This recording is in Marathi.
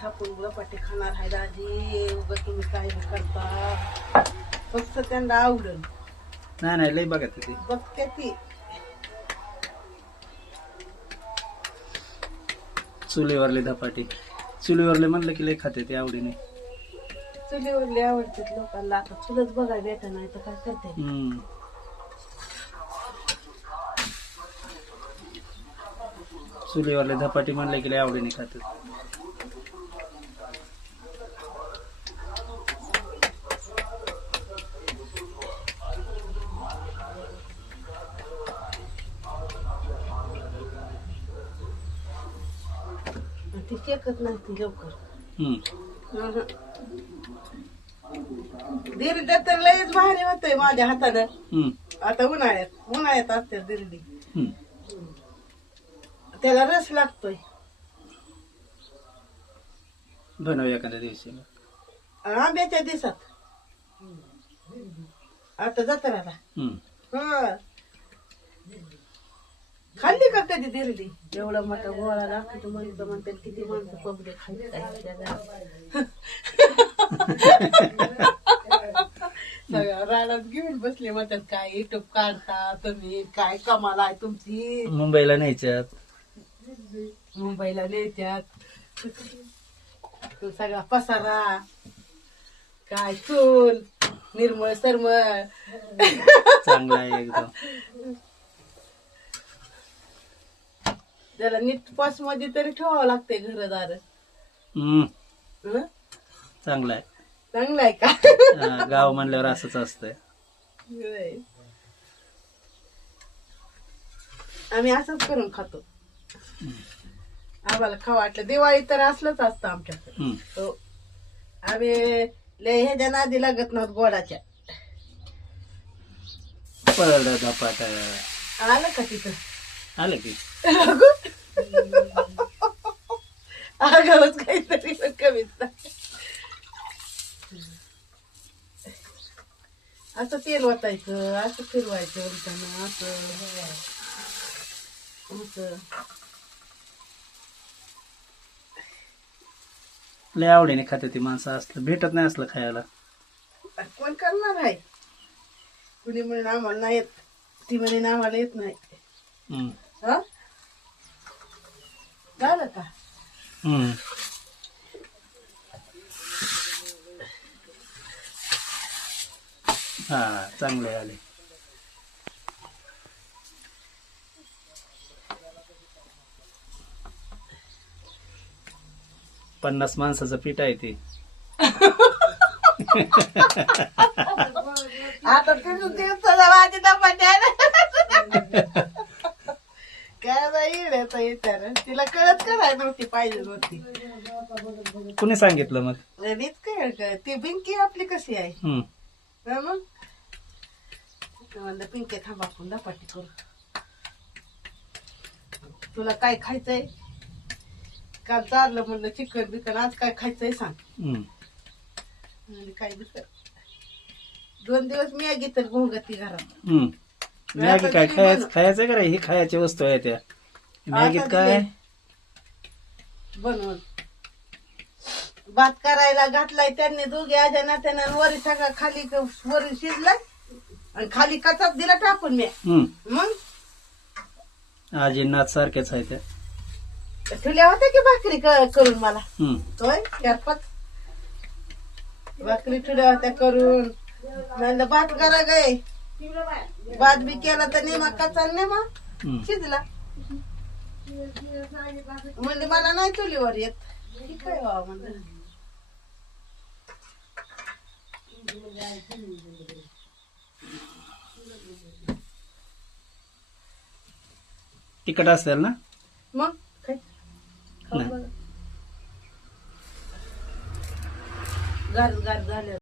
थापून धपाटे खाणार आहे दाजी. उगाच तुम्ही काय करता, फक्त त्यांना आवडलं. नाही नाही लय बघा ते बघते ती चुलीवरले धपाटे. चुलीवरले म्हणलं की लय खाते ते आवडीने. चुलीवरले आवडतात लोकांना. आता चुलच बघायला भेटा नाही तर काय करते. चुलीवरले धपाटे म्हणलं की लय आवडीने खातात. ती शेकत नाही ती लवकर. दिरडी तर लयच भारी होतय माझ्या हातानं. आता उन्हाळ्यात असते दिरडी. त्याला रस लागतोय. बनव एखाद्या दिवशी आंब्याच्या दिवसात. आता जत्राला खाल्ली का कधी दिरडी? एवढा मोठा गोळा लागतो म्हणतात किती माणसं पब्लिक खायचं. सगळ्या रानात घेऊन बसले म्हणतात काय युट्यूब काढता तुम्ही, काय कमाल आहे तुमची. मुंबईला न्यायच्यात. मुंबईला नेत्यात. सगळा पसारा काय चूल निर्मळ सरमळ चांगला आहे एकदम. त्याला नीट पास मध्ये तरी ठेवावं लागतंय घरदार. चांगला आहे. चांगलं आहे का? गाव म्हणल्यावर असंच असतंय. आम्ही असंच करून खातो. आम्हाला खावा वाटलं. दिवाळी तर असलंच असतं आमच्याकडे. हो आम्ही लय ह्याच्या नादी लागत नव्हत गोडाच्या. पडला धपाटा आलं का तिथं? आलं की आगावच काहीतरी कमीच. असं तेल ओतायचं, असं फिरवायचं म्हणताना असं. लय आवडीने खाते ती माणसं. असलं भेटत नाही असलं खायला. कोण करणार आहे? कुणी म्हणून आम्हाला नाही येत, ती म्हणे आम्हाला येत नाही. झालं का? हा चांगले आले. पन्नास माणसाचं पीठ आहे ते. आता तिथून दिवसाला माझी धपाटे काय बाई विचार तिला कळत करायला नव्हती पाहिजे नव्हती. कुणी सांगितलं मग? काय ती पिंकी आपली कशी आहे मग म्हणलं पिंकी थांबा आपण धपाटी करू. तुला काय खायचंय? काल चाललं म्हणलं चिकन बिकन, आज काय खायचंय सांग. काय दुसरं 2 दिवस मॅगी तर घोंगती घरात. मॅगी काय खायचंय का रे? ही खायची वस्तू आहे त्या मॅगीत. काय बनवून भात करायला घातलाय त्यांनी दोघे आजा नात्यानं. वरी सगळा खाली वरी शिजलाय आणि खाली कचात दिला टाकून मी. मग आजी नाच सारख्याच आहे त्या. ठेवल्या होत्या की भाकरी करून मला. होय 4-5 भाकरी ठेवल्या होत्या करून. म्हणलं भात करा गे. भात बी केला तर नेमा कचा नेमा शिजला. म्हणले मला नाही चुलीवर येत. ठीक आहे बाबा म्हणलं. तिखट असेल ना मग काय गार गार झालं.